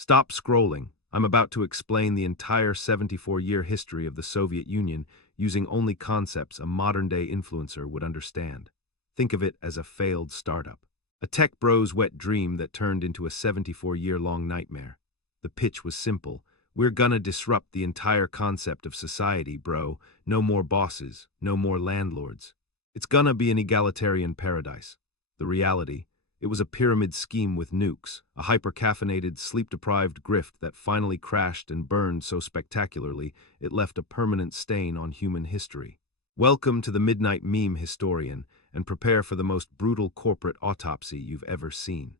Stop scrolling. I'm about to explain the entire 74-year history of the Soviet Union using only concepts a modern-day influencer would understand. Think of it as a failed startup. A tech bro's wet dream that turned into a 74-year-long nightmare. The pitch was simple. We're gonna disrupt the entire concept of society, bro. No more bosses, no more landlords. It's gonna be an egalitarian paradise. The reality, it was a pyramid scheme with nukes, a hyper-caffeinated, sleep-deprived grift that finally crashed and burned so spectacularly it left a permanent stain on human history. Welcome to the Midnight Meme Historian, and prepare for the most brutal corporate autopsy you've ever seen.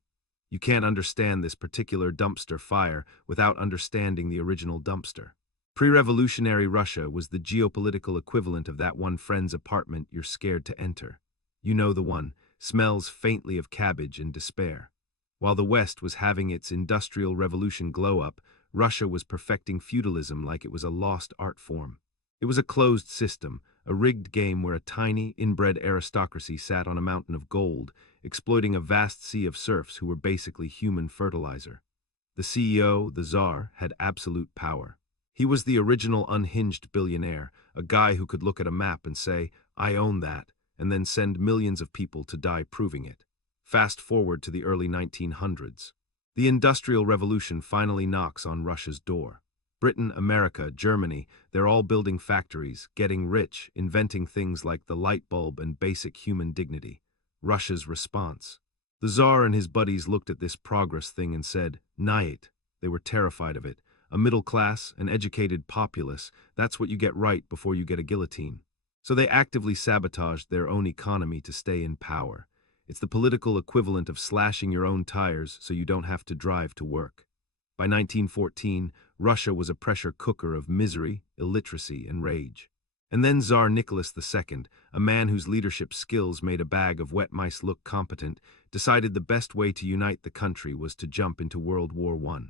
You can't understand this particular dumpster fire without understanding the original dumpster. Pre-revolutionary Russia was the geopolitical equivalent of that one friend's apartment you're scared to enter. You know the one, smells faintly of cabbage and despair. While the West was having its industrial revolution glow-up, Russia was perfecting feudalism like it was a lost art form. It was a closed system, a rigged game where a tiny, inbred aristocracy sat on a mountain of gold, exploiting a vast sea of serfs who were basically human fertilizer. The CEO, the Tsar, had absolute power. He was the original unhinged billionaire, a guy who could look at a map and say, "I own that," and then send millions of people to die proving it. Fast forward to the early 1900s. The Industrial Revolution finally knocks on Russia's door. Britain, America, Germany, they're all building factories, getting rich, inventing things like the light bulb and basic human dignity. Russia's response. The Tsar and his buddies looked at this progress thing and said, "Nayet." They were terrified of it. A middle class, an educated populace, that's what you get right before you get a guillotine. So they actively sabotaged their own economy to stay in power. It's the political equivalent of slashing your own tires so you don't have to drive to work. By 1914, Russia was a pressure cooker of misery, illiteracy, and rage. And then Tsar Nicholas II, a man whose leadership skills made a bag of wet mice look competent, decided the best way to unite the country was to jump into World War I.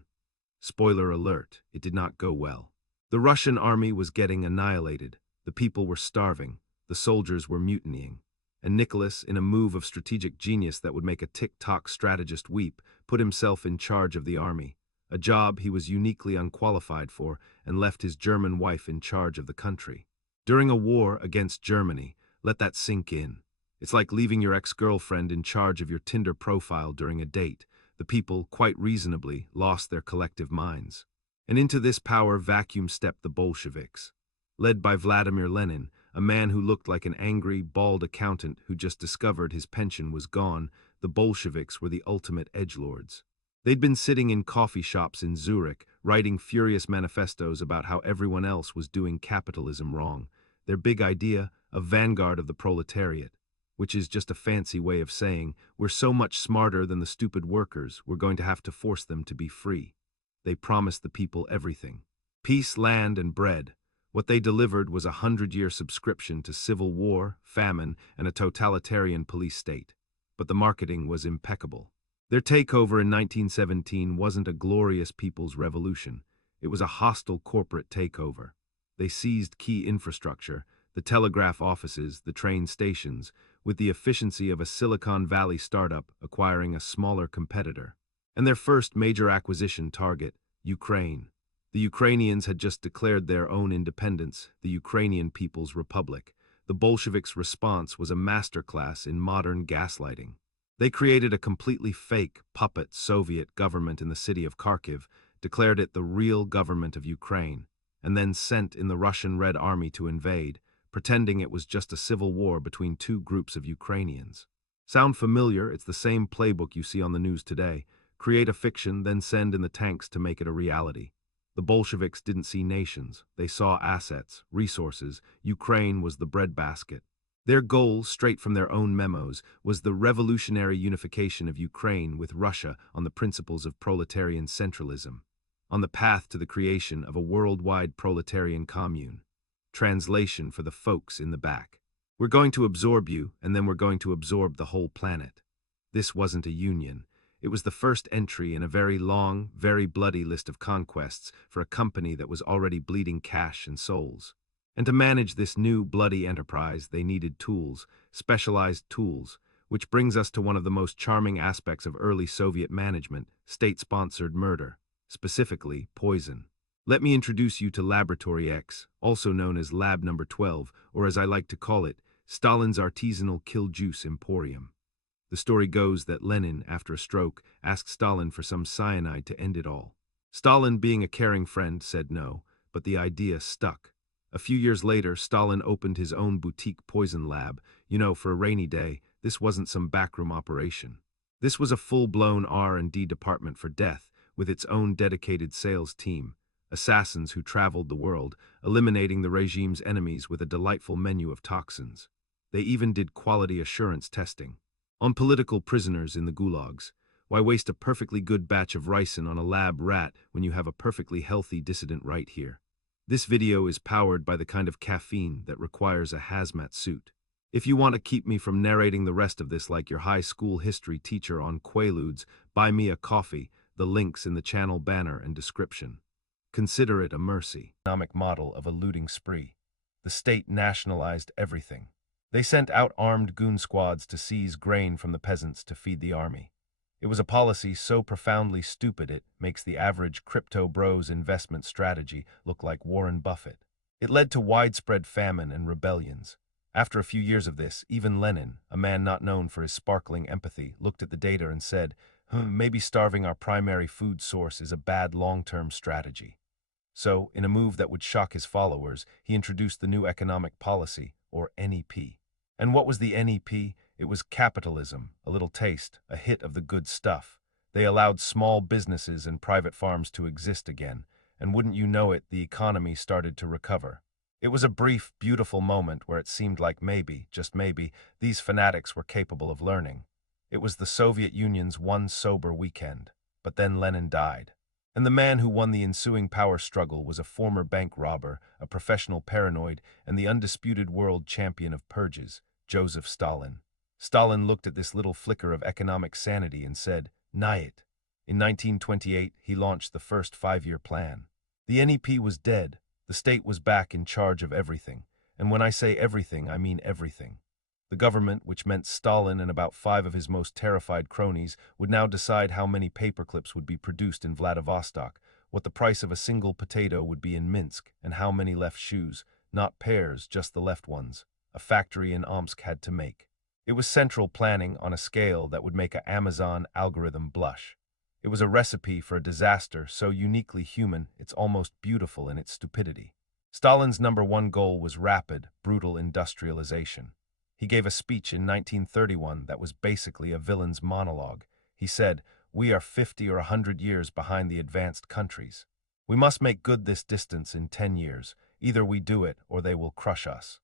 Spoiler alert, it did not go well. The Russian army was getting annihilated. The people were starving, the soldiers were mutinying, and Nicholas, in a move of strategic genius that would make a tick-tock strategist weep, put himself in charge of the army, a job he was uniquely unqualified for, and left his German wife in charge of the country. During a war against Germany, let that sink in. It's like leaving your ex-girlfriend in charge of your Tinder profile during a date. The people, quite reasonably, lost their collective minds. And into this power vacuum stepped the Bolsheviks. Led by Vladimir Lenin, a man who looked like an angry, bald accountant who just discovered his pension was gone, the Bolsheviks were the ultimate edgelords. They'd been sitting in coffee shops in Zurich, writing furious manifestos about how everyone else was doing capitalism wrong. Their big idea, a vanguard of the proletariat, which is just a fancy way of saying, we're so much smarter than the stupid workers, we're going to have to force them to be free. They promised the people everything. Peace, land, and bread. What they delivered was a 100-year subscription to civil war, famine, and a totalitarian police state. But the marketing was impeccable. Their takeover in 1917 wasn't a glorious people's revolution. It was a hostile corporate takeover. They seized key infrastructure, the telegraph offices, the train stations, with the efficiency of a Silicon Valley startup acquiring a smaller competitor. And their first major acquisition target, Ukraine. The Ukrainians had just declared their own independence, the Ukrainian People's Republic. The Bolsheviks' response was a masterclass in modern gaslighting. They created a completely fake, puppet Soviet government in the city of Kharkiv, declared it the real government of Ukraine, and then sent in the Russian Red Army to invade, pretending it was just a civil war between two groups of Ukrainians. Sound familiar? It's the same playbook you see on the news today. Create a fiction, then send in the tanks to make it a reality. The Bolsheviks didn't see nations. They saw assets, resources. Ukraine was the breadbasket. Their goal, straight from their own memos, was the revolutionary unification of Ukraine with Russia on the principles of proletarian centralism, on the path to the creation of a worldwide proletarian commune. Translation for the folks in the back. We're going to absorb you, and then we're going to absorb the whole planet. This wasn't a union. It was the first entry in a very long, very bloody list of conquests for a company that was already bleeding cash and souls. And to manage this new, bloody enterprise, they needed tools, specialized tools, which brings us to one of the most charming aspects of early Soviet management, state-sponsored murder. specifically poison. Let me introduce you to Laboratory X, also known as Lab Number 12, or as I like to call it, Stalin's artisanal kill juice emporium. The story goes that Lenin, after a stroke, asked Stalin for some cyanide to end it all. Stalin, being a caring friend, said no, but the idea stuck. A few years later, Stalin opened his own boutique poison lab. For a rainy day, this wasn't some backroom operation. This was a full-blown R&D department for death, with its own dedicated sales team, assassins who traveled the world, eliminating the regime's enemies with a delightful menu of toxins. They even did quality assurance testing. On political prisoners in the gulags. Why waste a perfectly good batch of ricin on a lab rat when you have a perfectly healthy dissident right here? This video is powered by the kind of caffeine that requires a hazmat suit. If you want to keep me from narrating the rest of this like your high school history teacher on Quaaludes, buy me a coffee, the links in the channel banner and description. Consider it a mercy. Economic model of a looting spree. The state nationalized everything. They sent out armed goon squads to seize grain from the peasants to feed the army. It was a policy so profoundly stupid it makes the average crypto bro's investment strategy look like Warren Buffett. It led to widespread famine and rebellions. After a few years of this, even Lenin, a man not known for his sparkling empathy, looked at the data and said, maybe starving our primary food source is a bad long-term strategy. So, in a move that would shock his followers, he introduced the new economic policy, or NEP. And what was the NEP? It was capitalism, a little taste, a hit of the good stuff. They allowed small businesses and private farms to exist again, and wouldn't you know it, the economy started to recover. It was a brief, beautiful moment where it seemed like maybe, just maybe, these fanatics were capable of learning. It was the Soviet Union's one sober weekend, but then Lenin died. And the man who won the ensuing power struggle was a former bank robber, a professional paranoid, and the undisputed world champion of purges, Joseph Stalin. Stalin looked at this little flicker of economic sanity and said, "Nayet." In 1928, he launched the first five-year plan. The NEP was dead. The state was back in charge of everything. And when I say everything, I mean everything. The government, which meant Stalin and about 5 of his most terrified cronies, would now decide how many paperclips would be produced in Vladivostok, what the price of a single potato would be in Minsk, and how many left shoes, not pairs, just the left ones, a factory in Omsk had to make. It was central planning on a scale that would make an Amazon algorithm blush. It was a recipe for a disaster so uniquely human it's almost beautiful in its stupidity. Stalin's #1 goal was rapid, brutal industrialization. He gave a speech in 1931 that was basically a villain's monologue. He said, "We are 50 or 100 years behind the advanced countries. We must make good this distance in 10 years. Either we do it or they will crush us."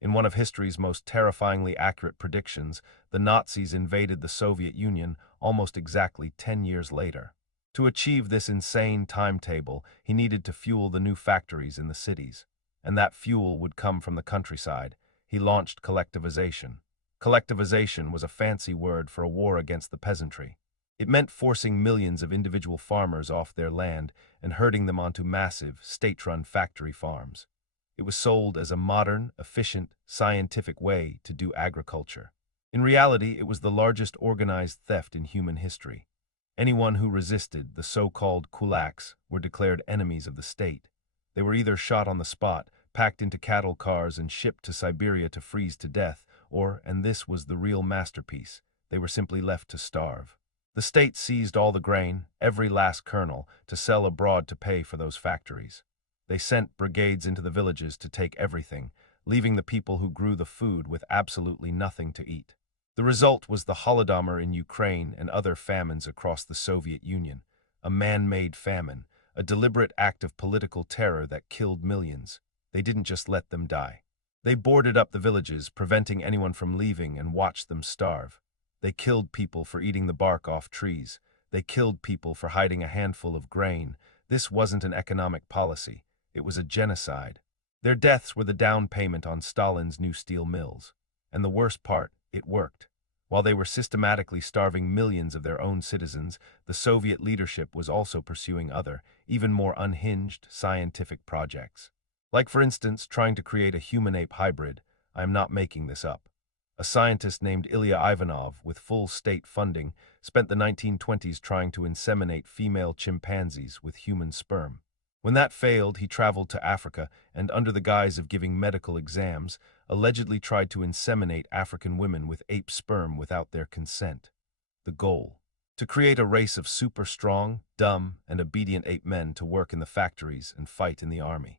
In one of history's most terrifyingly accurate predictions, the Nazis invaded the Soviet Union almost exactly 10 years later. To achieve this insane timetable, he needed to fuel the new factories in the cities. And that fuel would come from the countryside. He launched collectivization. Collectivization was a fancy word for a war against the peasantry. It meant forcing millions of individual farmers off their land and herding them onto massive, state-run factory farms. It was sold as a modern, efficient, scientific way to do agriculture. In reality, it was the largest organized theft in human history. Anyone who resisted, the so-called kulaks, were declared enemies of the state. They were either shot on the spot, packed into cattle cars and shipped to Siberia to freeze to death, or, and this was the real masterpiece, they were simply left to starve. The state seized all the grain, every last kernel, to sell abroad to pay for those factories. They sent brigades into the villages to take everything, leaving the people who grew the food with absolutely nothing to eat. The result was the Holodomor in Ukraine and other famines across the Soviet Union, a man-made famine, a deliberate act of political terror that killed millions. They didn't just let them die. They boarded up the villages, preventing anyone from leaving, and watched them starve. They killed people for eating the bark off trees. They killed people for hiding a handful of grain. This wasn't an economic policy. It was a genocide. Their deaths were the down payment on Stalin's new steel mills. And the worst part, it worked. While they were systematically starving millions of their own citizens, the Soviet leadership was also pursuing other, even more unhinged, scientific projects. Like, for instance, trying to create a human-ape hybrid. I am not making this up. A scientist named Ilya Ivanov, with full state funding, spent the 1920s trying to inseminate female chimpanzees with human sperm. When that failed, he traveled to Africa and, under the guise of giving medical exams, allegedly tried to inseminate African women with ape sperm without their consent. The goal: to create a race of super strong, dumb, and obedient ape men to work in the factories and fight in the army.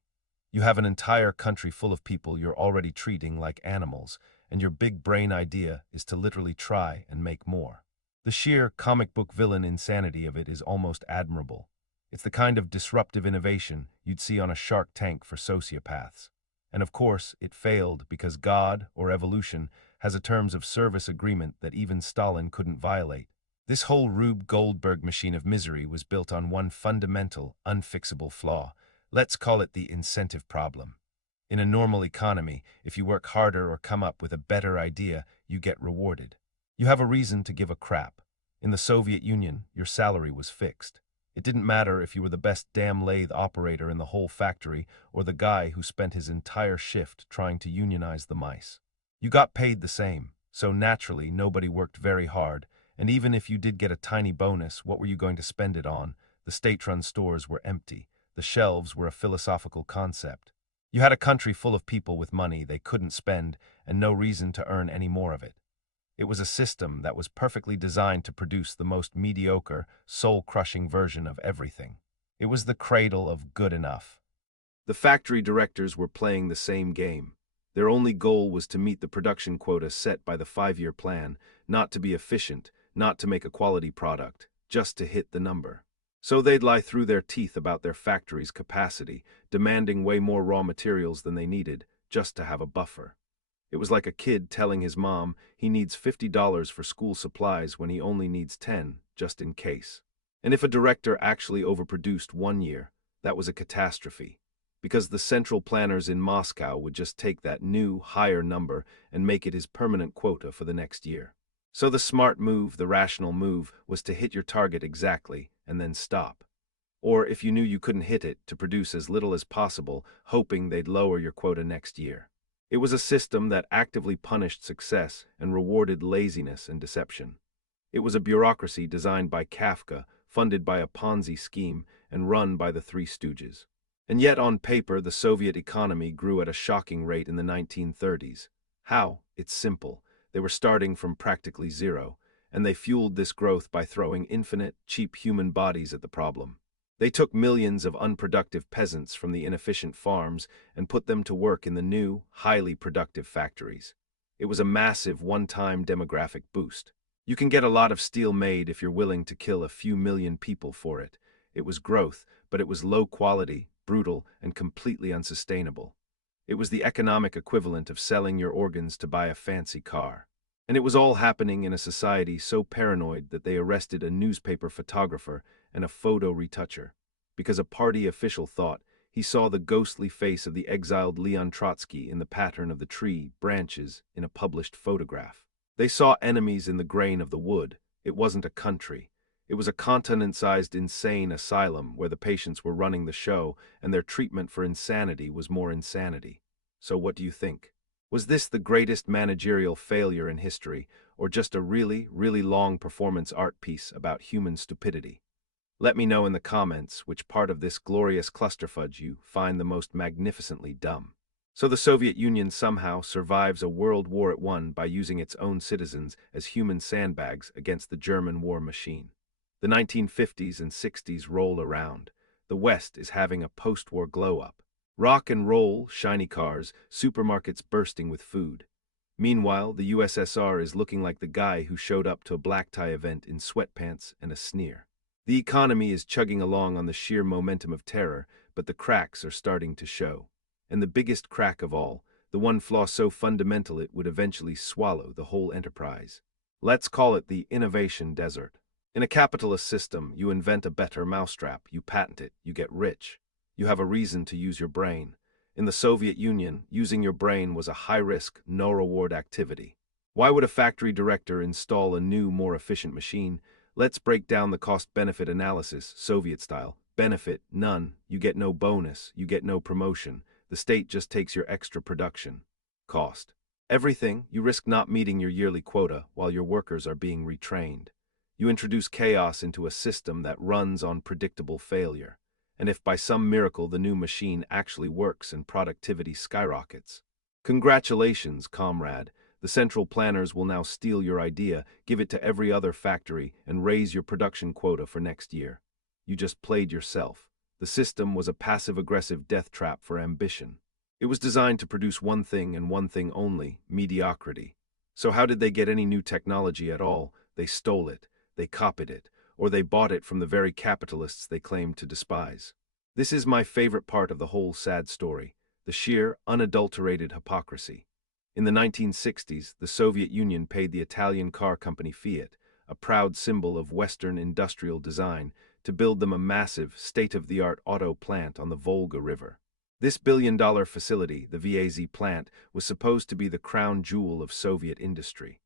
You have an entire country full of people you're already treating like animals, and your big brain idea is to literally try and make more. The sheer comic book villain insanity of it is almost admirable. It's the kind of disruptive innovation you'd see on a Shark Tank for sociopaths. And of course, it failed because God, or evolution, has a terms of service agreement that even Stalin couldn't violate. This whole Rube Goldberg machine of misery was built on one fundamental, unfixable flaw. Let's call it the incentive problem. In a normal economy, if you work harder or come up with a better idea, you get rewarded. You have a reason to give a crap. In the Soviet Union, your salary was fixed. It didn't matter if you were the best damn lathe operator in the whole factory or the guy who spent his entire shift trying to unionize the mice. You got paid the same, so naturally nobody worked very hard, and even if you did get a tiny bonus, what were you going to spend it on? The state-run stores were empty. The shelves were a philosophical concept. You had a country full of people with money they couldn't spend and no reason to earn any more of it. It was a system that was perfectly designed to produce the most mediocre, soul-crushing version of everything. It was the cradle of good enough. The factory directors were playing the same game. Their only goal was to meet the production quota set by the 5-year plan, not to be efficient, not to make a quality product, just to hit the number. So they'd lie through their teeth about their factory's capacity, demanding way more raw materials than they needed, just to have a buffer. It was like a kid telling his mom he needs $50 for school supplies when he only needs 10, just in case. And if a director actually overproduced 1 year, that was a catastrophe, because the central planners in Moscow would just take that new, higher number and make it his permanent quota for the next year. So the smart move, the rational move, was to hit your target exactly and then stop. Or if you knew you couldn't hit it, to produce as little as possible, hoping they'd lower your quota next year. It was a system that actively punished success and rewarded laziness and deception. It was a bureaucracy designed by Kafka, funded by a Ponzi scheme, and run by the Three Stooges. And yet on paper, the Soviet economy grew at a shocking rate in the 1930s. How? It's simple. They were starting from practically zero, and they fueled this growth by throwing infinite, cheap human bodies at the problem. They took millions of unproductive peasants from the inefficient farms and put them to work in the new, highly productive factories. It was a massive one-time demographic boost. You can get a lot of steel made if you're willing to kill a few million people for it. It was growth, but it was low quality, brutal, and completely unsustainable. It was the economic equivalent of selling your organs to buy a fancy car. And it was all happening in a society so paranoid that they arrested a newspaper photographer and a photo retoucher, because a party official thought he saw the ghostly face of the exiled Leon Trotsky in the pattern of the tree branches in a published photograph. They saw enemies in the grain of the wood. It wasn't a country. It was a continent-sized insane asylum where the patients were running the show and their treatment for insanity was more insanity. So what do you think? Was this the greatest managerial failure in history, or just a really, really long performance art piece about human stupidity? Let me know in the comments which part of this glorious clusterfudge you find the most magnificently dumb. So the Soviet Union somehow survives a world war it won by using its own citizens as human sandbags against the German war machine. The 1950s and 60s roll around. The West is having a post-war glow-up. Rock and roll, shiny cars, supermarkets bursting with food. Meanwhile, the USSR is looking like the guy who showed up to a black tie event in sweatpants and a sneer. The economy is chugging along on the sheer momentum of terror, but the cracks are starting to show. And the biggest crack of all, the one flaw so fundamental it would eventually swallow the whole enterprise. Let's call it the innovation desert. In a capitalist system, you invent a better mousetrap, you patent it, you get rich. You have a reason to use your brain. In the Soviet Union, using your brain was a high-risk, no-reward activity. Why would a factory director install a new, more efficient machine? Let's break down the cost-benefit analysis, Soviet-style. Benefit, none. You get no bonus, you get no promotion. The state just takes your extra production. Cost. Everything, you risk not meeting your yearly quota while your workers are being retrained. You introduce chaos into a system that runs on predictable failure. And if by some miracle the new machine actually works and productivity skyrockets, congratulations, comrade. The central planners will now steal your idea, give it to every other factory, and raise your production quota for next year. You just played yourself. The system was a passive-aggressive death trap for ambition. It was designed to produce one thing and one thing only, mediocrity. So how did they get any new technology at all? They stole it, they copied it, or they bought it from the very capitalists they claimed to despise. This is my favorite part of the whole sad story, the sheer, unadulterated hypocrisy. In the 1960s, the Soviet Union paid the Italian car company Fiat, a proud symbol of Western industrial design, to build them a massive, state-of-the-art auto plant on the Volga River. This billion-dollar facility, the VAZ plant, was supposed to be the crown jewel of Soviet industry.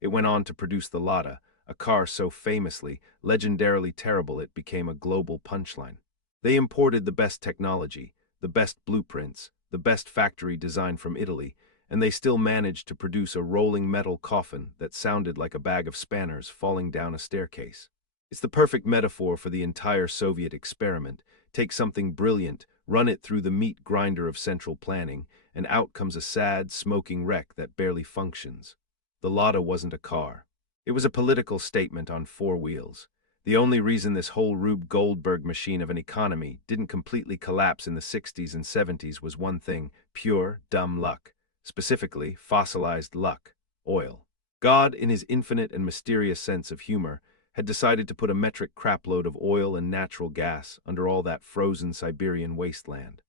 It went on to produce the Lada, a car so famously, legendarily terrible it became a global punchline. They imported the best technology, the best blueprints, the best factory design from Italy, and they still managed to produce a rolling metal coffin that sounded like a bag of spanners falling down a staircase. It's the perfect metaphor for the entire Soviet experiment. Take something brilliant, run it through the meat grinder of central planning, and out comes a sad, smoking wreck that barely functions. The Lada wasn't a car. It was a political statement on four wheels. The only reason this whole Rube Goldberg machine of an economy didn't completely collapse in the 60s and 70s was one thing: pure, dumb luck. Specifically, fossilized luck, oil. God, in his infinite and mysterious sense of humor, had decided to put a metric crapload of oil and natural gas under all that frozen Siberian wasteland.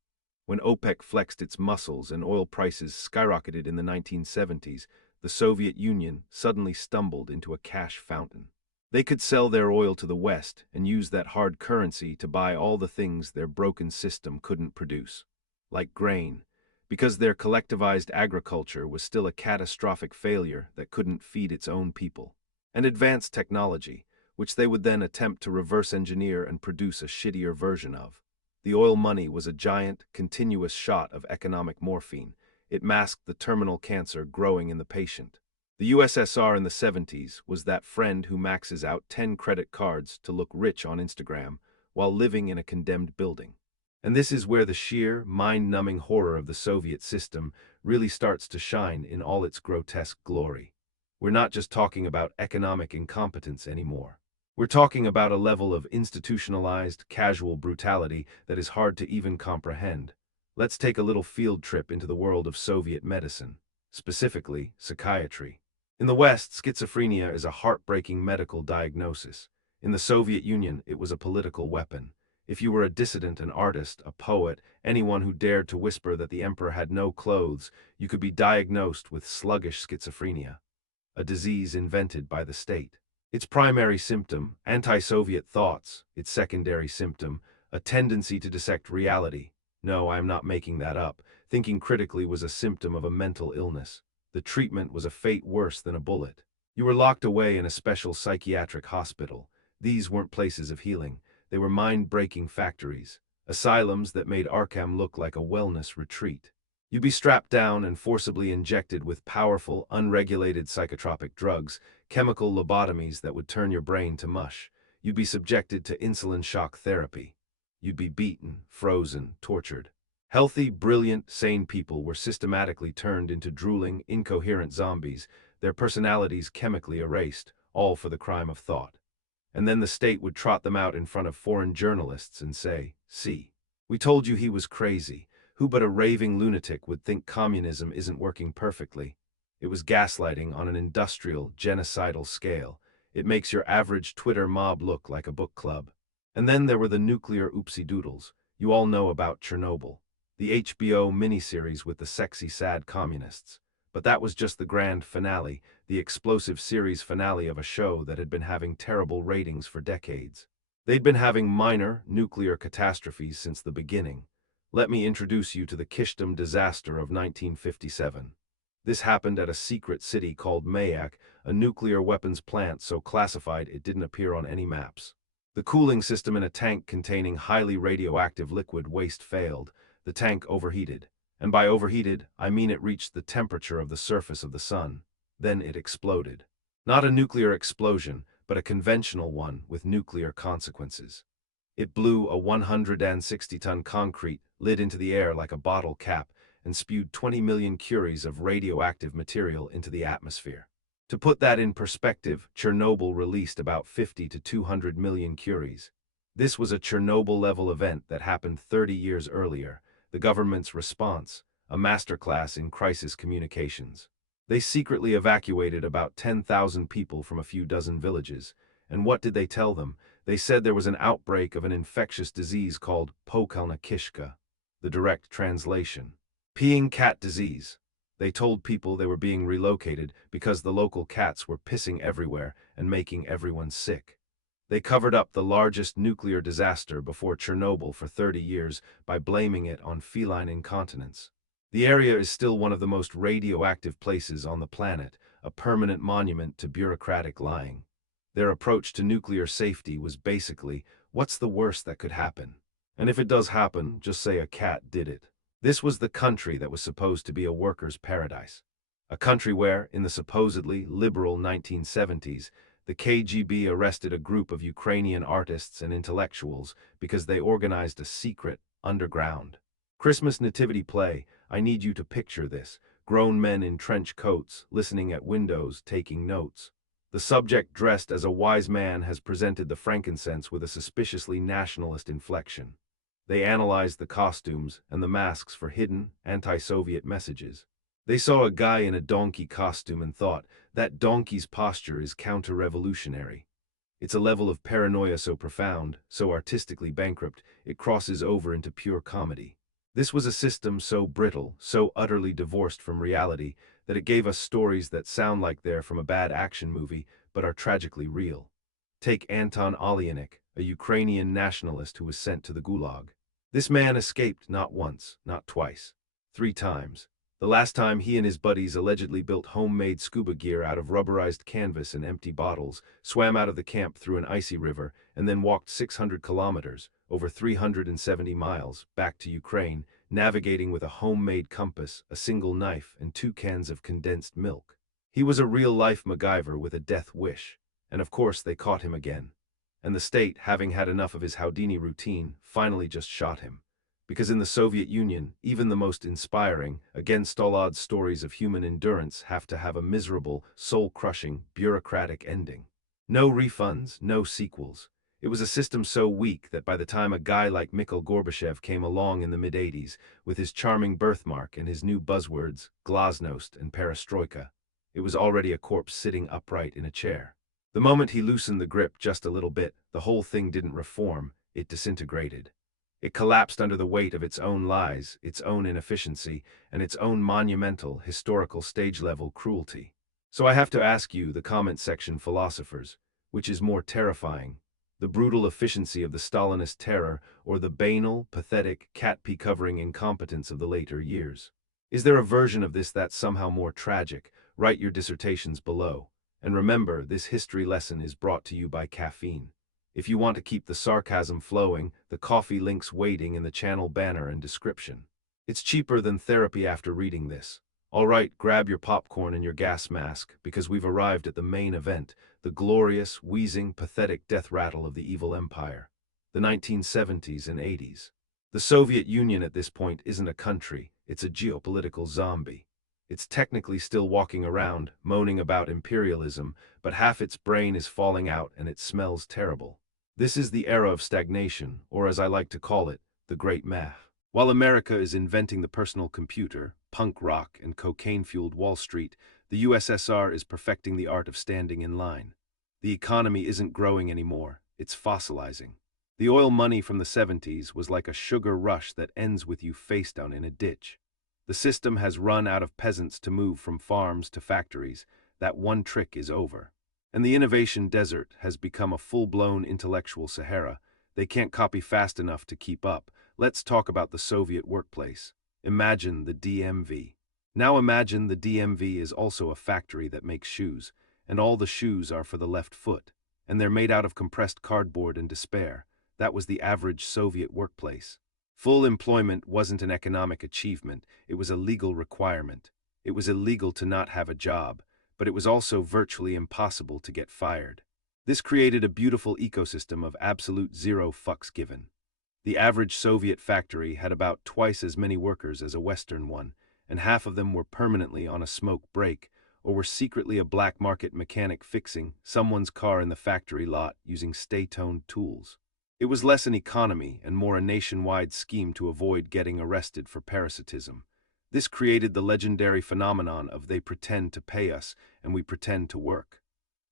When OPEC flexed its muscles and oil prices skyrocketed in the 1970s, the Soviet Union suddenly stumbled into a cash fountain. They could sell their oil to the West and use that hard currency to buy all the things their broken system couldn't produce, like grain, because their collectivized agriculture was still a catastrophic failure that couldn't feed its own people, and advanced technology, which they would then attempt to reverse engineer and produce a shittier version of. The oil money was a giant, continuous shot of economic morphine. It masked the terminal cancer growing in the patient. The USSR in the 70s was that friend who maxes out 10 credit cards to look rich on Instagram while living in a condemned building. And this is where the sheer, mind-numbing horror of the Soviet system really starts to shine in all its grotesque glory. We're not just talking about economic incompetence anymore. We're talking about a level of institutionalized, casual brutality that is hard to even comprehend. Let's take a little field trip into the world of Soviet medicine, specifically psychiatry. In the West, schizophrenia is a heartbreaking medical diagnosis. In the Soviet Union, it was a political weapon. If you were a dissident, an artist, a poet, anyone who dared to whisper that the emperor had no clothes, you could be diagnosed with sluggish schizophrenia, a disease invented by the state. Its primary symptom, anti-Soviet thoughts; its secondary symptom, a tendency to dissect reality. No, I am not making that up. Thinking critically was a symptom of a mental illness. The treatment was a fate worse than a bullet. You were locked away in a special psychiatric hospital. These weren't places of healing. They were mind-breaking factories, asylums that made Arkham look like a wellness retreat. You'd be strapped down and forcibly injected with powerful, unregulated psychotropic drugs, chemical lobotomies that would turn your brain to mush. You'd be subjected to insulin shock therapy. You'd be beaten, frozen, tortured. Healthy, brilliant, sane people were systematically turned into drooling, incoherent zombies, their personalities chemically erased, all for the crime of thought. And then the state would trot them out in front of foreign journalists and say, "See, we told you he was crazy. Who but a raving lunatic would think communism isn't working perfectly?" It was gaslighting on an industrial, genocidal scale. It makes your average Twitter mob look like a book club. And then there were the nuclear oopsie-doodles. You all know about Chernobyl, the HBO miniseries with the sexy, sad communists. But that was just the grand finale, the explosive series finale of a show that had been having terrible ratings for decades. They'd been having minor nuclear catastrophes since the beginning. Let me introduce you to the Kishtim disaster of 1957. This happened at a secret city called Mayak, a nuclear weapons plant so classified it didn't appear on any maps. The cooling system in a tank containing highly radioactive liquid waste failed. The tank overheated. And by overheated, I mean it reached the temperature of the surface of the sun. Then it exploded. Not a nuclear explosion, but a conventional one with nuclear consequences. It blew a 160-ton concrete lid into the air like a bottle cap and spewed 20 million curies of radioactive material into the atmosphere. To put that in perspective, Chernobyl released about 50 to 200 million curies. This was a Chernobyl-level event that happened 30 years earlier, the government's response, a masterclass in crisis communications. They secretly evacuated about 10,000 people from a few dozen villages. And what did they tell them? They said there was an outbreak of an infectious disease called Pokelna Kishka, the direct translation. Peeing cat disease. They told people they were being relocated because the local cats were pissing everywhere and making everyone sick. They covered up the largest nuclear disaster before Chernobyl for 30 years by blaming it on feline incontinence. The area is still one of the most radioactive places on the planet, a permanent monument to bureaucratic lying. Their approach to nuclear safety was basically, what's the worst that could happen? And if it does happen, just say a cat did it. This was the country that was supposed to be a workers' paradise. A country where, in the supposedly liberal 1970s, the KGB arrested a group of Ukrainian artists and intellectuals because they organized a secret underground Christmas nativity play. I need you to picture this. Grown men in trench coats, listening at windows, taking notes. The subject, dressed as a wise man, has presented the frankincense with a suspiciously nationalist inflection. They analyzed the costumes and the masks for hidden, anti-Soviet messages. They saw a guy in a donkey costume and thought, that donkey's posture is counter-revolutionary. It's a level of paranoia so profound, so artistically bankrupt, it crosses over into pure comedy. This was a system so brittle, so utterly divorced from reality, that it gave us stories that sound like they're from a bad action movie, but are tragically real. Take Anton Oleynik, a Ukrainian nationalist who was sent to the Gulag. This man escaped not once, not twice, 3 times. The last time he and his buddies allegedly built homemade scuba gear out of rubberized canvas and empty bottles, swam out of the camp through an icy river, and then walked 600 kilometers, over 370 miles, back to Ukraine, navigating with a homemade compass, a single knife, and 2 cans of condensed milk. He was a real-life MacGyver with a death wish, and of course they caught him again. And the state, having had enough of his Houdini routine, finally just shot him. Because in the Soviet Union, even the most inspiring, against all odds stories of human endurance have to have a miserable, soul-crushing, bureaucratic ending. No refunds, no sequels. It was a system so weak that by the time a guy like Mikhail Gorbachev came along in the mid-80s, with his charming birthmark and his new buzzwords, glasnost and perestroika, it was already a corpse sitting upright in a chair. The moment he loosened the grip just a little bit, the whole thing didn't reform, it disintegrated. It collapsed under the weight of its own lies, its own inefficiency, and its own monumental, historical stage-level cruelty. So I have to ask you, the comment section philosophers, which is more terrifying, the brutal efficiency of the Stalinist terror or the banal, pathetic, cat-pee-covering incompetence of the later years? Is there a version of this that's somehow more tragic? Write your dissertations below. And remember, this history lesson is brought to you by caffeine. If you want to keep the sarcasm flowing, the coffee link's waiting in the channel banner and description. It's cheaper than therapy after reading this. Alright, grab your popcorn and your gas mask, because we've arrived at the main event, the glorious, wheezing, pathetic death rattle of the evil empire. The 1970s and 80s. The Soviet Union at this point isn't a country, it's a geopolitical zombie. It's technically still walking around, moaning about imperialism, but half its brain is falling out and it smells terrible. This is the era of stagnation, or as I like to call it, the Great Math. While America is inventing the personal computer, punk rock, and cocaine-fueled Wall Street, the USSR is perfecting the art of standing in line. The economy isn't growing anymore, it's fossilizing. The oil money from the 70s was like a sugar rush that ends with you face down in a ditch. The system has run out of peasants to move from farms to factories. That one trick is over. And the innovation desert has become a full-blown intellectual Sahara. They can't copy fast enough to keep up. Let's talk about the Soviet workplace. Imagine the DMV. Now imagine the DMV is also a factory that makes shoes, and all the shoes are for the left foot, and they're made out of compressed cardboard and despair. That was the average Soviet workplace. Full employment wasn't an economic achievement, it was a legal requirement. It was illegal to not have a job, but it was also virtually impossible to get fired. This created a beautiful ecosystem of absolute zero fucks given. The average Soviet factory had about twice as many workers as a Western one, and half of them were permanently on a smoke break, or were secretly a black market mechanic fixing someone's car in the factory lot using stay-toned tools. It was less an economy and more a nationwide scheme to avoid getting arrested for parasitism. This created the legendary phenomenon of they pretend to pay us and we pretend to work.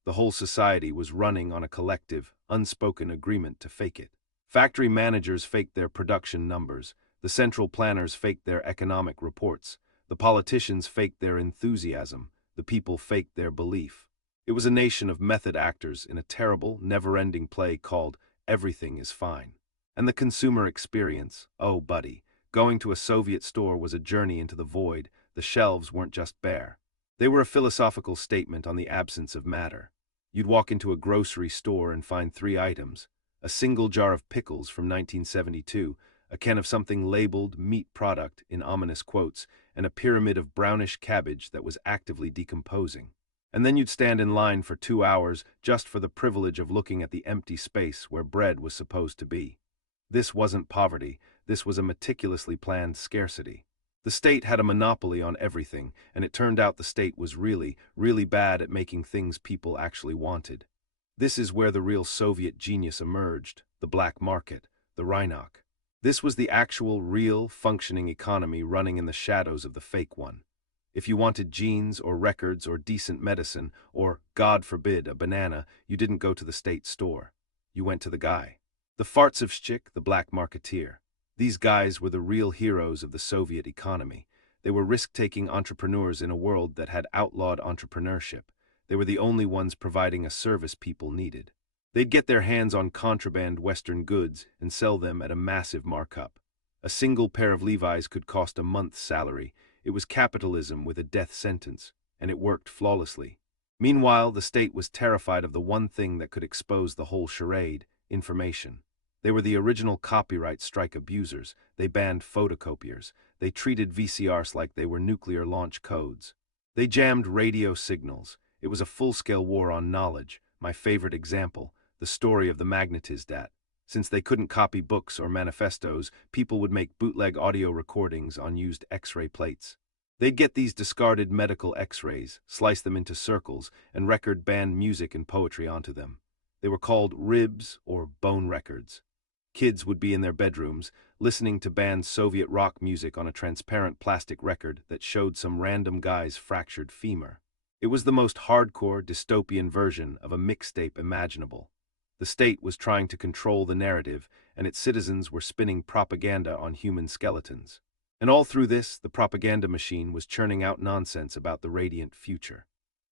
The whole society was running on a collective, unspoken agreement to fake it. Factory managers faked their production numbers, the central planners faked their economic reports, the politicians faked their enthusiasm, the people faked their belief. It was a nation of method actors in a terrible, never-ending play called Everything is Fine. And the consumer experience, oh buddy, going to a Soviet store was a journey into the void. The shelves weren't just bare. They were a philosophical statement on the absence of matter. You'd walk into a grocery store and find 3 items: a single jar of pickles from 1972, a can of something labeled meat product in ominous quotes, and a pyramid of brownish cabbage that was actively decomposing. And then you'd stand in line for 2 hours just for the privilege of looking at the empty space where bread was supposed to be. This wasn't poverty, this was a meticulously planned scarcity. The state had a monopoly on everything, and it turned out the state was really, really bad at making things people actually wanted. This is where the real Soviet genius emerged, the black market, the Rhinoc. This was the actual, real, functioning economy running in the shadows of the fake one. If you wanted jeans or records or decent medicine, or, God forbid, a banana, you didn't go to the state store. You went to the guy. The Fartsevshchik, the black marketeer. These guys were the real heroes of the Soviet economy. They were risk-taking entrepreneurs in a world that had outlawed entrepreneurship. They were the only ones providing a service people needed. They'd get their hands on contraband Western goods and sell them at a massive markup. A single pair of Levi's could cost a month's salary. It was capitalism with a death sentence, and it worked flawlessly. Meanwhile, the state was terrified of the one thing that could expose the whole charade: information. They were the original copyright strike abusers. They banned photocopiers. They treated VCRs like they were nuclear launch codes. They jammed radio signals. It was a full-scale war on knowledge. My favorite example, the story of the magnetizdat. Since they couldn't copy books or manifestos, people would make bootleg audio recordings on used X-ray plates. They'd get these discarded medical X-rays, slice them into circles, and record banned music and poetry onto them. They were called ribs or bone records. Kids would be in their bedrooms, listening to banned Soviet rock music on a transparent plastic record that showed some random guy's fractured femur. It was the most hardcore, dystopian version of a mixtape imaginable. The state was trying to control the narrative, and its citizens were spinning propaganda on human skeletons. And all through this, the propaganda machine was churning out nonsense about the radiant future.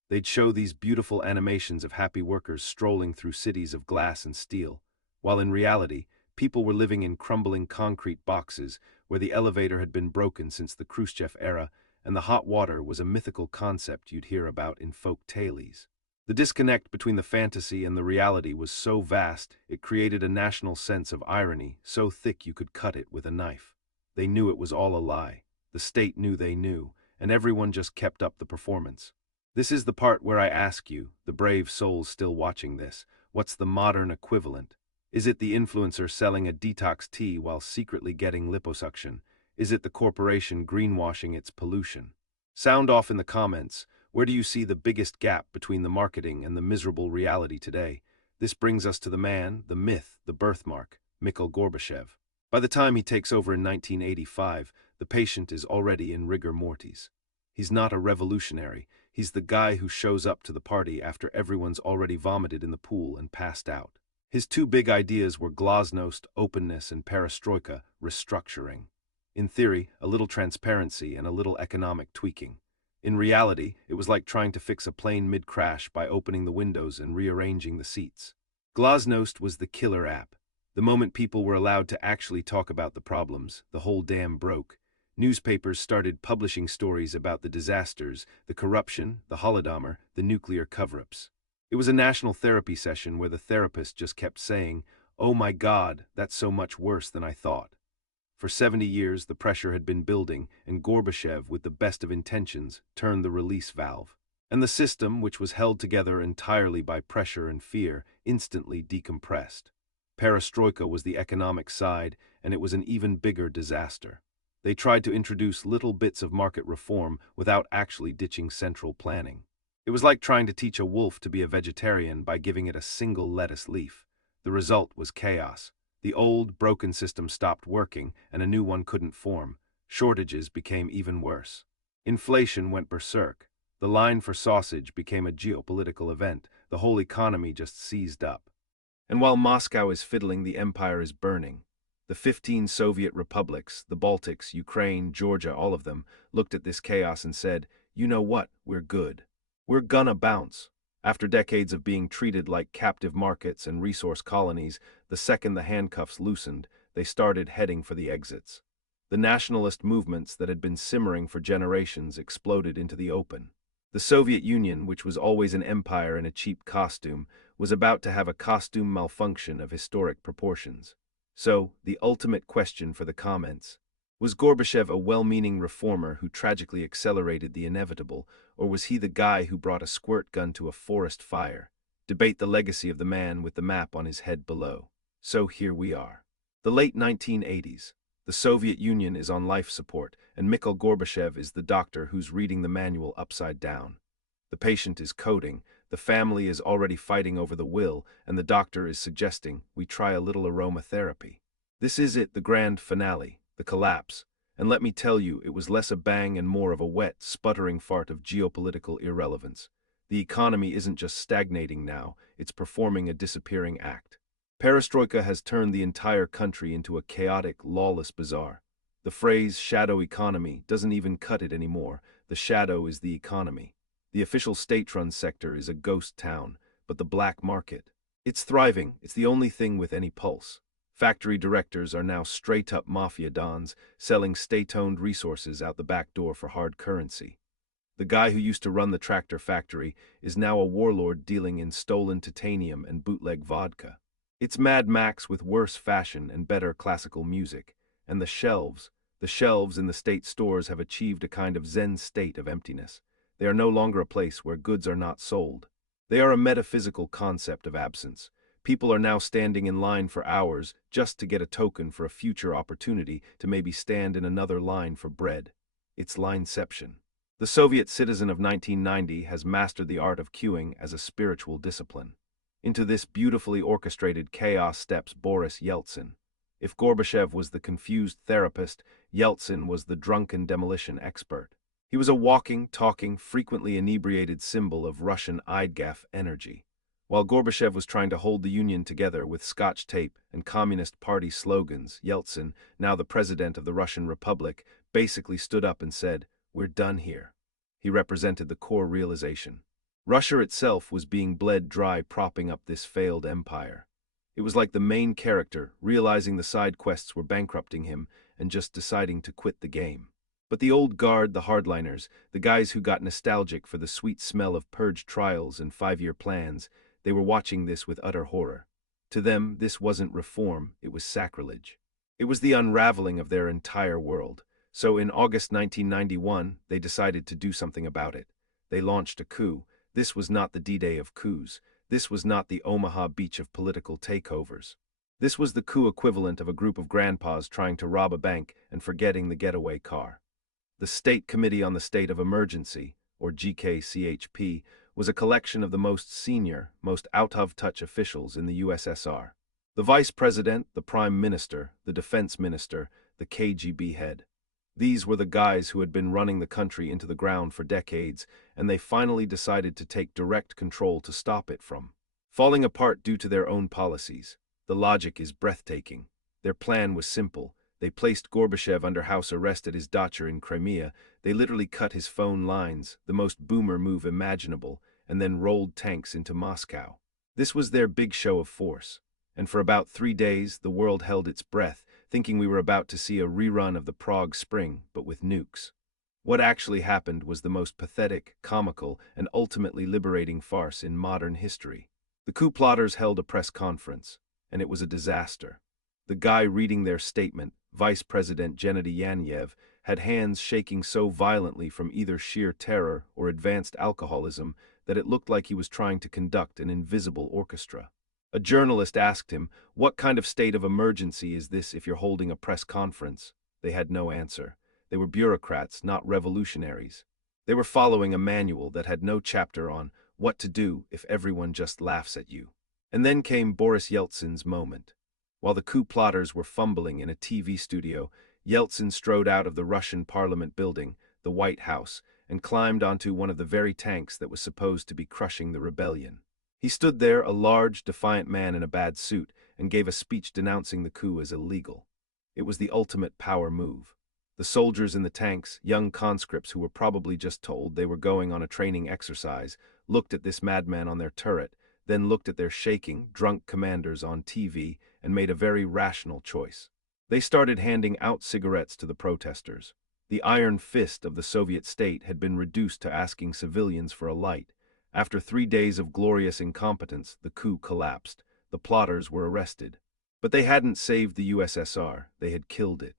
They'd show these beautiful animations of happy workers strolling through cities of glass and steel, while in reality, people were living in crumbling concrete boxes where the elevator had been broken since the Khrushchev era, and the hot water was a mythical concept you'd hear about in folk tales. The disconnect between the fantasy and the reality was so vast, it created a national sense of irony so thick you could cut it with a knife. They knew it was all a lie. The state knew they knew, and everyone just kept up the performance. This is the part where I ask you, the brave souls still watching this, what's the modern equivalent? Is it the influencer selling a detox tea while secretly getting liposuction? Is it the corporation greenwashing its pollution? Sound off in the comments. Where do you see the biggest gap between the marketing and the miserable reality today? This brings us to the man, the myth, the birthmark, Mikhail Gorbachev. By the time he takes over in 1985, the patient is already in rigor mortis. He's not a revolutionary. He's the guy who shows up to the party after everyone's already vomited in the pool and passed out. His 2 big ideas were glasnost, openness, and perestroika, restructuring. In theory, a little transparency and a little economic tweaking. In reality, it was like trying to fix a plane mid-crash by opening the windows and rearranging the seats. Glasnost was the killer app. The moment people were allowed to actually talk about the problems, the whole dam broke. Newspapers started publishing stories about the disasters, the corruption, the Holodomor, the nuclear cover-ups. It was a national therapy session where the therapist just kept saying, "Oh my God, that's so much worse than I thought." For 70 years, the pressure had been building, and Gorbachev, with the best of intentions, turned the release valve. And the system, which was held together entirely by pressure and fear, instantly decompressed. Perestroika was the economic side, and it was an even bigger disaster. They tried to introduce little bits of market reform without actually ditching central planning. It was like trying to teach a wolf to be a vegetarian by giving it a single lettuce leaf. The result was chaos. The old, broken system stopped working, and a new one couldn't form. Shortages became even worse. Inflation went berserk. The line for sausage became a geopolitical event. The whole economy just seized up. And while Moscow is fiddling, the empire is burning. The 15 Soviet republics, the Baltics, Ukraine, Georgia, all of them, looked at this chaos and said, "You know what? We're good. We're gonna bounce." After decades of being treated like captive markets and resource colonies, the second the handcuffs loosened, they started heading for the exits. The nationalist movements that had been simmering for generations exploded into the open. The Soviet Union, which was always an empire in a cheap costume, was about to have a costume malfunction of historic proportions. So, the ultimate question for the comments: was Gorbachev a well-meaning reformer who tragically accelerated the inevitable, or was he the guy who brought a squirt gun to a forest fire? Debate the legacy of the man with the map on his head below. So here we are. The late 1980s. The Soviet Union is on life support, and Mikhail Gorbachev is the doctor who's reading the manual upside down. The patient is coding, the family is already fighting over the will, and the doctor is suggesting we try a little aromatherapy. This is it, the grand finale, the collapse. And let me tell you, it was less a bang and more of a wet, sputtering fart of geopolitical irrelevance. The economy isn't just stagnating now, it's performing a disappearing act. Perestroika has turned the entire country into a chaotic, lawless bazaar. The phrase shadow economy doesn't even cut it anymore. The shadow is the economy. The official state-run sector is a ghost town, but the black market, it's thriving. It's the only thing with any pulse. Factory directors are now straight-up mafia dons, selling state-owned resources out the back door for hard currency. The guy who used to run the tractor factory is now a warlord dealing in stolen titanium and bootleg vodka. It's Mad Max with worse fashion and better classical music. And the shelves in the state stores have achieved a kind of Zen state of emptiness. They are no longer a place where goods are not sold. They are a metaphysical concept of absence. People are now standing in line for hours just to get a token for a future opportunity to maybe stand in another line for bread. It's lineception. The Soviet citizen of 1990 has mastered the art of queuing as a spiritual discipline. Into this beautifully orchestrated chaos steps Boris Yeltsin. If Gorbachev was the confused therapist, Yeltsin was the drunken demolition expert. He was a walking, talking, frequently inebriated symbol of Russian Eidgaf energy. While Gorbachev was trying to hold the Union together with Scotch tape and Communist Party slogans, Yeltsin, now the president of the Russian Republic, basically stood up and said, "We're done here." He represented the core realization. Russia itself was being bled dry propping up this failed empire. It was like the main character realizing the side quests were bankrupting him and just deciding to quit the game. But the old guard, the hardliners, the guys who got nostalgic for the sweet smell of purge trials and 5-year plans, they were watching this with utter horror. To them, this wasn't reform, it was sacrilege. It was the unraveling of their entire world. So in August 1991, they decided to do something about it. They launched a coup. This was not the D-Day of coups. This was not the Omaha Beach of political takeovers. This was the coup equivalent of a group of grandpas trying to rob a bank and forgetting the getaway car. The State Committee on the State of Emergency, or GKCHP, was a collection of the most senior, most out-of-touch officials in the USSR. The vice president, the prime minister, the defense minister, the KGB head. These were the guys who had been running the country into the ground for decades, and they finally decided to take direct control to stop it from falling apart due to their own policies. The logic is breathtaking. Their plan was simple. They placed Gorbachev under house arrest at his dacha in Crimea. They literally cut his phone lines, the most boomer move imaginable, and then rolled tanks into Moscow. This was their big show of force. And for about 3 days, the world held its breath, thinking we were about to see a rerun of the Prague Spring, but with nukes. What actually happened was the most pathetic, comical, and ultimately liberating farce in modern history. The coup plotters held a press conference, and it was a disaster. The guy reading their statement, Vice President Gennady Yanev, had hands shaking so violently from either sheer terror or advanced alcoholism that it looked like he was trying to conduct an invisible orchestra. A journalist asked him, "What kind of state of emergency is this if you're holding a press conference?" They had no answer. They were bureaucrats, not revolutionaries. They were following a manual that had no chapter on what to do if everyone just laughs at you. And then came Boris Yeltsin's moment. While the coup plotters were fumbling in a TV studio, Yeltsin strode out of the Russian parliament building, the White House, and climbed onto one of the very tanks that was supposed to be crushing the rebellion. He stood there, a large, defiant man in a bad suit, and gave a speech denouncing the coup as illegal. It was the ultimate power move. The soldiers in the tanks, young conscripts who were probably just told they were going on a training exercise, looked at this madman on their turret, then looked at their shaking, drunk commanders on TV, and made a very rational choice. They started handing out cigarettes to the protesters. The iron fist of the Soviet state had been reduced to asking civilians for a light. After 3 days of glorious incompetence, the coup collapsed. The plotters were arrested. But they hadn't saved the USSR, they had killed it.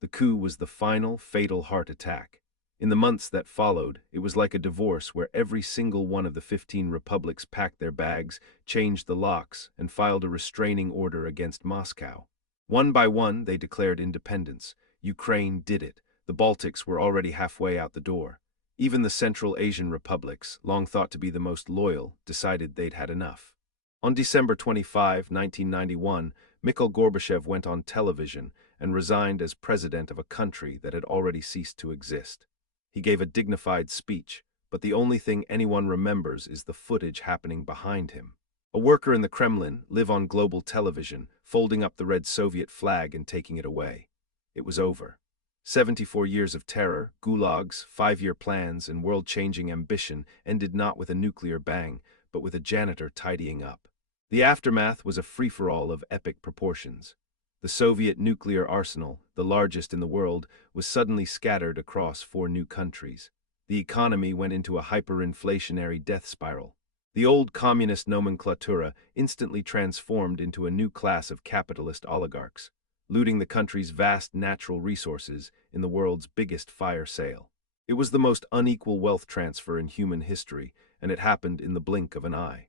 The coup was the final, fatal heart attack. In the months that followed, it was like a divorce where every single one of the 15 republics packed their bags, changed the locks, and filed a restraining order against Moscow. One by one, they declared independence. Ukraine did it. The Baltics were already halfway out the door. Even the Central Asian republics, long thought to be the most loyal, decided they'd had enough. On December 25, 1991, Mikhail Gorbachev went on television and resigned as president of a country that had already ceased to exist. He gave a dignified speech, but the only thing anyone remembers is the footage happening behind him. A worker in the Kremlin, live on global television, folding up the red Soviet flag and taking it away. It was over. 74 years of terror, gulags, 5-year plans, and world-changing ambition ended not with a nuclear bang, but with a janitor tidying up. The aftermath was a free-for-all of epic proportions. The Soviet nuclear arsenal, the largest in the world, was suddenly scattered across 4 new countries. The economy went into a hyperinflationary death spiral. The old communist nomenclatura instantly transformed into a new class of capitalist oligarchs, looting the country's vast natural resources in the world's biggest fire sale. It was the most unequal wealth transfer in human history, and it happened in the blink of an eye.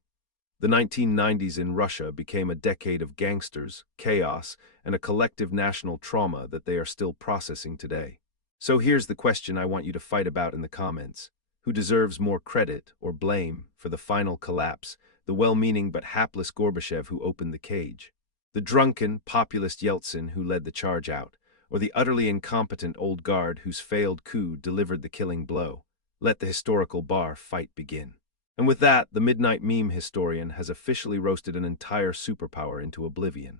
The 1990s in Russia became a decade of gangsters, chaos, and a collective national trauma that they are still processing today. So here's the question I want you to fight about in the comments. Who deserves more credit or blame for the final collapse, the well-meaning but hapless Gorbachev who opened the cage? The drunken, populist Yeltsin who led the charge out, or the utterly incompetent old guard whose failed coup delivered the killing blow? Let the historical bar fight begin. And with that, the Midnight Meme historian has officially roasted an entire superpower into oblivion.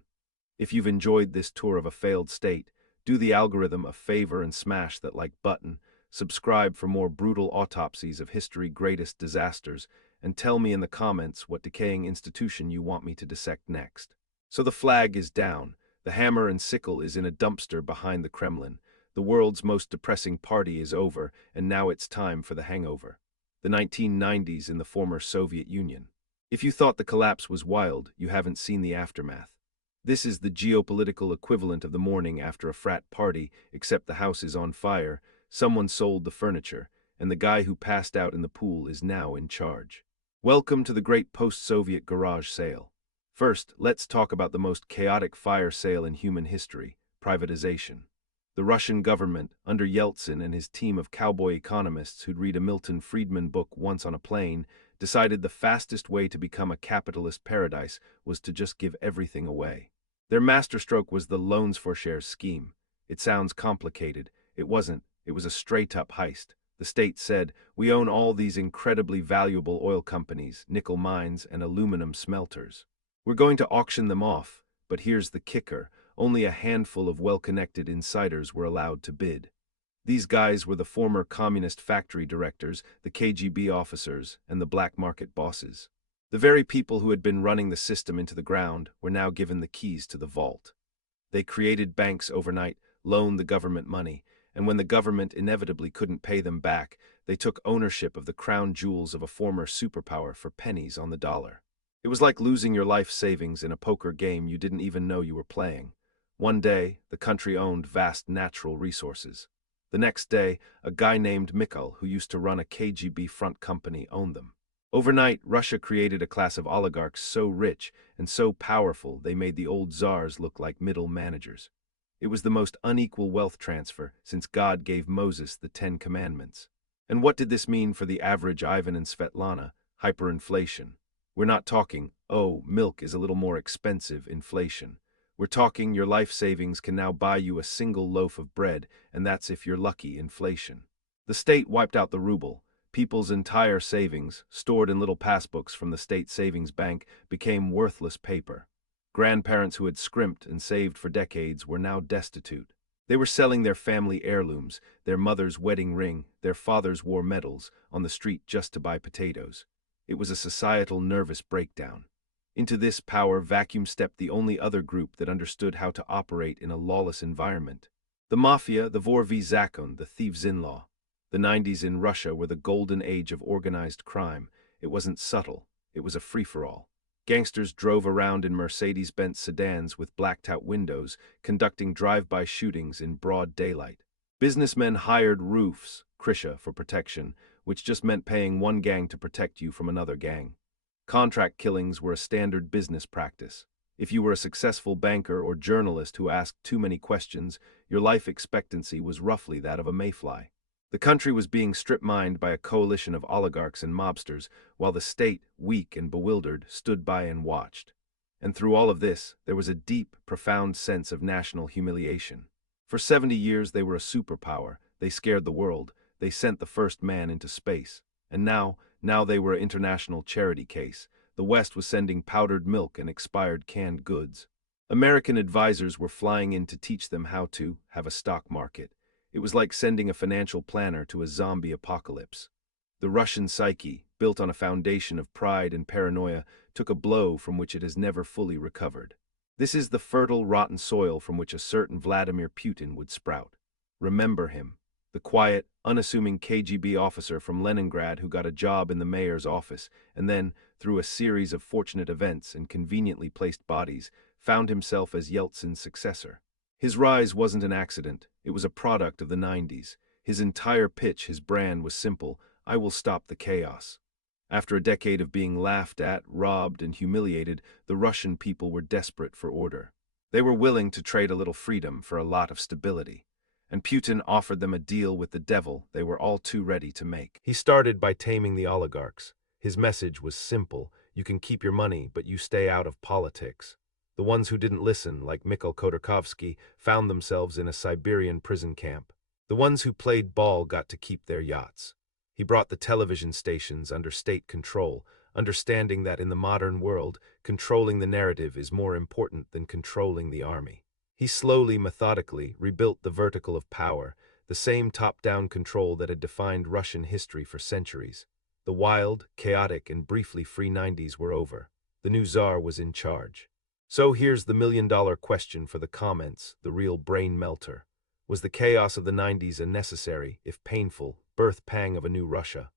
If you've enjoyed this tour of a failed state, do the algorithm a favor and smash that like button, subscribe for more brutal autopsies of history's greatest disasters, and tell me in the comments what decaying institution you want me to dissect next. So the flag is down, the hammer and sickle is in a dumpster behind the Kremlin, the world's most depressing party is over, and now it's time for the hangover. The 1990s in the former Soviet Union. If you thought the collapse was wild, you haven't seen the aftermath. This is the geopolitical equivalent of the morning after a frat party, except the house is on fire, someone sold the furniture, and the guy who passed out in the pool is now in charge. Welcome to the great post-Soviet garage sale. First, let's talk about the most chaotic fire sale in human history, privatization. The Russian government, under Yeltsin and his team of cowboy economists who'd read a Milton Friedman book once on a plane, decided the fastest way to become a capitalist paradise was to just give everything away. Their masterstroke was the loans for shares scheme. It sounds complicated. It wasn't. It was a straight-up heist. The state said, "We own all these incredibly valuable oil companies, nickel mines, and aluminum smelters. We're going to auction them off, but here's the kicker. Only a handful of well-connected insiders were allowed to bid. These guys were the former communist factory directors, the KGB officers, and the black market bosses. The very people who had been running the system into the ground were now given the keys to the vault. They created banks overnight, loaned the government money, and when the government inevitably couldn't pay them back, they took ownership of the crown jewels of a former superpower for pennies on the dollar. It was like losing your life savings in a poker game you didn't even know you were playing. One day, the country owned vast natural resources. The next day, a guy named Mikhail, who used to run a KGB front company, owned them. Overnight, Russia created a class of oligarchs so rich and so powerful they made the old czars look like middle managers. It was the most unequal wealth transfer since God gave Moses the Ten Commandments. And what did this mean for the average Ivan and Svetlana? Hyperinflation. We're not talking, oh, milk is a little more expensive inflation. We're talking your life savings can now buy you a single loaf of bread, and that's if you're lucky inflation. The state wiped out the ruble. People's entire savings, stored in little passbooks from the state savings bank, became worthless paper. Grandparents who had scrimped and saved for decades were now destitute. They were selling their family heirlooms, their mother's wedding ring, their father's war medals, on the street just to buy potatoes. It was a societal nervous breakdown. Into this power vacuum stepped the only other group that understood how to operate in a lawless environment. The mafia, the vor v zakon, the thieves-in-law. The 90s in Russia were the golden age of organized crime. It wasn't subtle, it was a free-for-all. Gangsters drove around in Mercedes-Benz sedans with blacked-out windows, conducting drive-by shootings in broad daylight. Businessmen hired roofs, krisha for protection, which just meant paying one gang to protect you from another gang. Contract killings were a standard business practice. If you were a successful banker or journalist who asked too many questions, your life expectancy was roughly that of a mayfly. The country was being strip-mined by a coalition of oligarchs and mobsters, while the state, weak and bewildered, stood by and watched. And through all of this, there was a deep, profound sense of national humiliation. For 70 years they were a superpower, they scared the world, they sent the first man into space. And now they were an international charity case. The West was sending powdered milk and expired canned goods. American advisors were flying in to teach them how to have a stock market. It was like sending a financial planner to a zombie apocalypse. The Russian psyche, built on a foundation of pride and paranoia, took a blow from which it has never fully recovered. This is the fertile, rotten soil from which a certain Vladimir Putin would sprout. Remember him, the quiet, unassuming KGB officer from Leningrad who got a job in the mayor's office, and then, through a series of fortunate events and conveniently placed bodies, found himself as Yeltsin's successor. His rise wasn't an accident, it was a product of the 90s. His entire pitch, his brand was simple: I will stop the chaos. After a decade of being laughed at, robbed, and humiliated, the Russian people were desperate for order. They were willing to trade a little freedom for a lot of stability. And Putin offered them a deal with the devil they were all too ready to make. He started by taming the oligarchs. His message was simple: you can keep your money, but you stay out of politics. The ones who didn't listen, like Mikhail Khodorkovsky, found themselves in a Siberian prison camp. The ones who played ball got to keep their yachts. He brought the television stations under state control, understanding that in the modern world, controlling the narrative is more important than controlling the army. He slowly, methodically rebuilt the vertical of power, the same top-down control that had defined Russian history for centuries. The wild, chaotic, and briefly free 90s were over. The new czar was in charge. So here's the million-dollar question for the comments, the real brain melter. Was the chaos of the 90s a necessary, if painful, birth pang of a new Russia?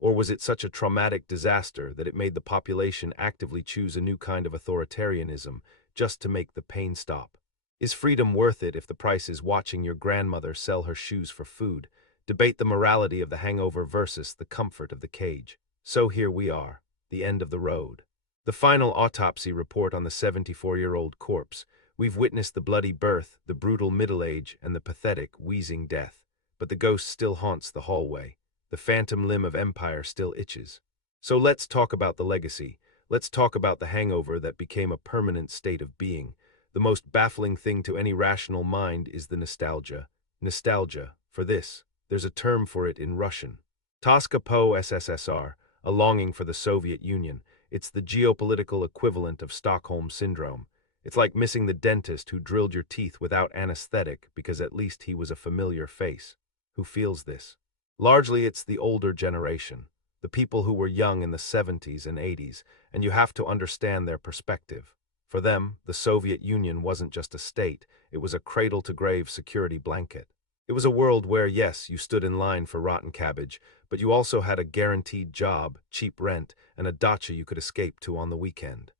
Or was it such a traumatic disaster that it made the population actively choose a new kind of authoritarianism just to make the pain stop? Is freedom worth it if the price is watching your grandmother sell her shoes for food? Debate the morality of the hangover versus the comfort of the cage. So here we are, the end of the road. The final autopsy report on the 74-year-old corpse. We've witnessed the bloody birth, the brutal middle age, and the pathetic, wheezing death. But the ghost still haunts the hallway. The phantom limb of empire still itches. So let's talk about the legacy. Let's talk about the hangover that became a permanent state of being. The most baffling thing to any rational mind is the nostalgia. Nostalgia, for this, there's a term for it in Russian. Toska po USSR, a longing for the Soviet Union. It's the geopolitical equivalent of Stockholm Syndrome. It's like missing the dentist who drilled your teeth without anesthetic because at least he was a familiar face. Who feels this? Largely it's the older generation, the people who were young in the 70s and 80s, and you have to understand their perspective. For them, the Soviet Union wasn't just a state, it was a cradle-to-grave security blanket. It was a world where, yes, you stood in line for rotten cabbage, but you also had a guaranteed job, cheap rent, and a dacha you could escape to on the weekend.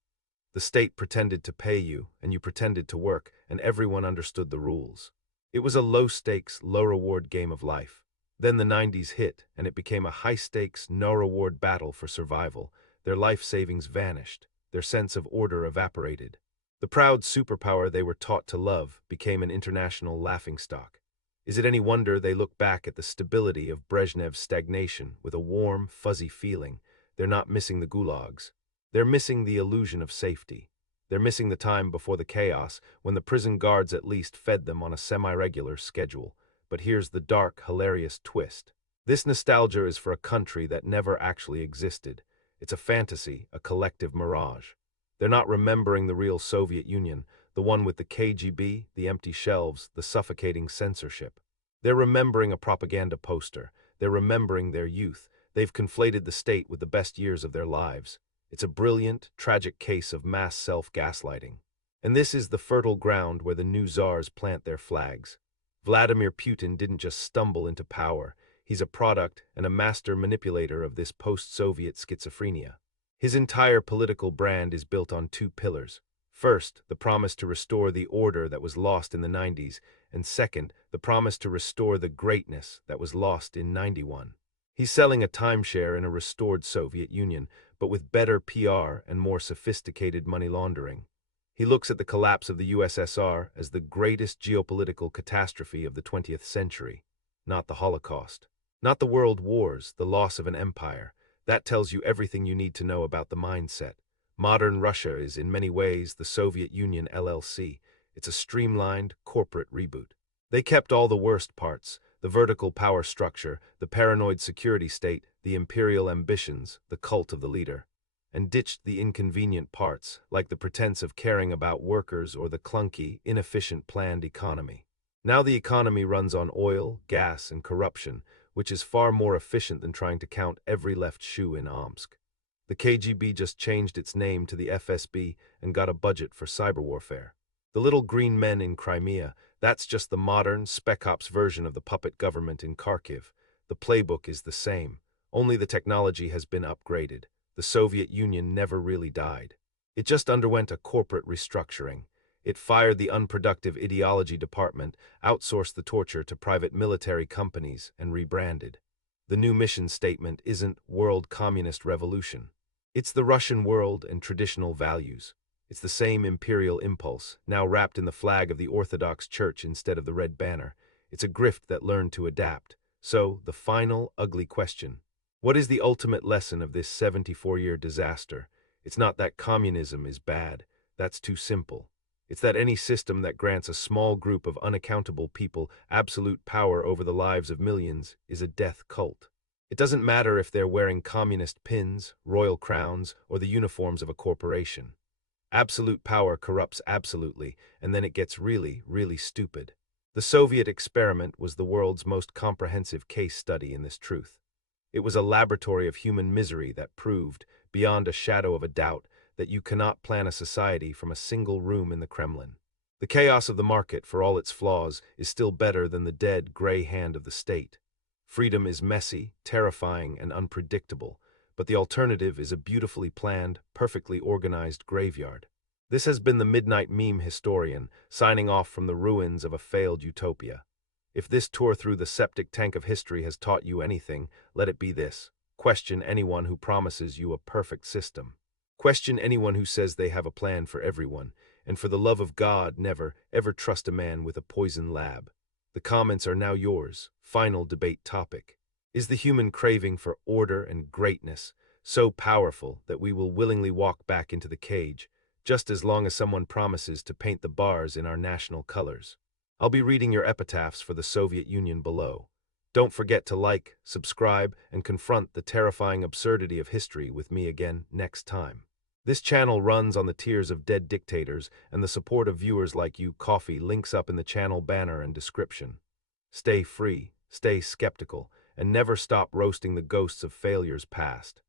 The state pretended to pay you, and you pretended to work, and everyone understood the rules. It was a low-stakes, low-reward game of life. Then the 90s hit, and it became a high-stakes, no-reward battle for survival. Their life savings vanished. Their sense of order evaporated. The proud superpower they were taught to love became an international laughingstock. Is it any wonder they look back at the stability of Brezhnev's stagnation with a warm, fuzzy feeling? They're not missing the gulags. They're missing the illusion of safety. They're missing the time before the chaos, when the prison guards at least fed them on a semi-regular schedule. But here's the dark, hilarious twist. This nostalgia is for a country that never actually existed. It's a fantasy, a collective mirage. They're not remembering the real Soviet Union, the one with the KGB, the empty shelves, the suffocating censorship. They're remembering a propaganda poster. They're remembering their youth. They've conflated the state with the best years of their lives. It's a brilliant, tragic case of mass self-gaslighting. And this is the fertile ground where the new czars plant their flags. Vladimir Putin didn't just stumble into power. He's a product and a master manipulator of this post-Soviet schizophrenia. His entire political brand is built on two pillars. First, the promise to restore the order that was lost in the 90s, and second, the promise to restore the greatness that was lost in 91. He's selling a timeshare in a restored Soviet Union, but with better PR and more sophisticated money laundering. He looks at the collapse of the USSR as the greatest geopolitical catastrophe of the 20th century, not the Holocaust. Not the world wars, the loss of an empire. That tells you everything you need to know about the mindset. Modern Russia is in many ways the Soviet Union LLC. It's a streamlined, corporate reboot. They kept all the worst parts, the vertical power structure, the paranoid security state, the imperial ambitions, the cult of the leader, and ditched the inconvenient parts, like the pretense of caring about workers or the clunky, inefficient planned economy. Now the economy runs on oil, gas, and corruption, which is far more efficient than trying to count every left shoe in Omsk. The KGB just changed its name to the FSB and got a budget for cyber warfare. The little green men in Crimea, that's just the modern, spec ops version of the puppet government in Kharkiv. The playbook is the same, only the technology has been upgraded. The Soviet Union never really died. It just underwent a corporate restructuring. It fired the unproductive ideology department, outsourced the torture to private military companies, and rebranded. The new mission statement isn't World Communist Revolution. It's the Russian world and traditional values. It's the same imperial impulse, now wrapped in the flag of the Orthodox Church instead of the red banner. It's a grift that learned to adapt. So, the final, ugly question. What is the ultimate lesson of this 74-year disaster? It's not that communism is bad. That's too simple. It's that any system that grants a small group of unaccountable people absolute power over the lives of millions is a death cult. It doesn't matter if they're wearing communist pins, royal crowns, or the uniforms of a corporation. Absolute power corrupts absolutely, and then it gets really, really stupid. The Soviet experiment was the world's most comprehensive case study in this truth. It was a laboratory of human misery that proved, beyond a shadow of a doubt, that you cannot plan a society from a single room in the Kremlin. The chaos of the market, for all its flaws, is still better than the dead, gray hand of the state. Freedom is messy, terrifying, and unpredictable, but the alternative is a beautifully planned, perfectly organized graveyard. This has been the Midnight Meme historian, signing off from the ruins of a failed utopia. If this tour through the septic tank of history has taught you anything, let it be this. Question anyone who promises you a perfect system. Question anyone who says they have a plan for everyone, and for the love of God, never, ever trust a man with a poison lab. The comments are now yours. Final debate topic. Is the human craving for order and greatness so powerful that we will willingly walk back into the cage, just as long as someone promises to paint the bars in our national colors? I'll be reading your epitaphs for the Soviet Union below. Don't forget to like, subscribe, and confront the terrifying absurdity of history with me again next time. This channel runs on the tears of dead dictators and the support of viewers like you. Coffee links up in the channel banner and description. Stay free, stay skeptical, and never stop roasting the ghosts of failures past.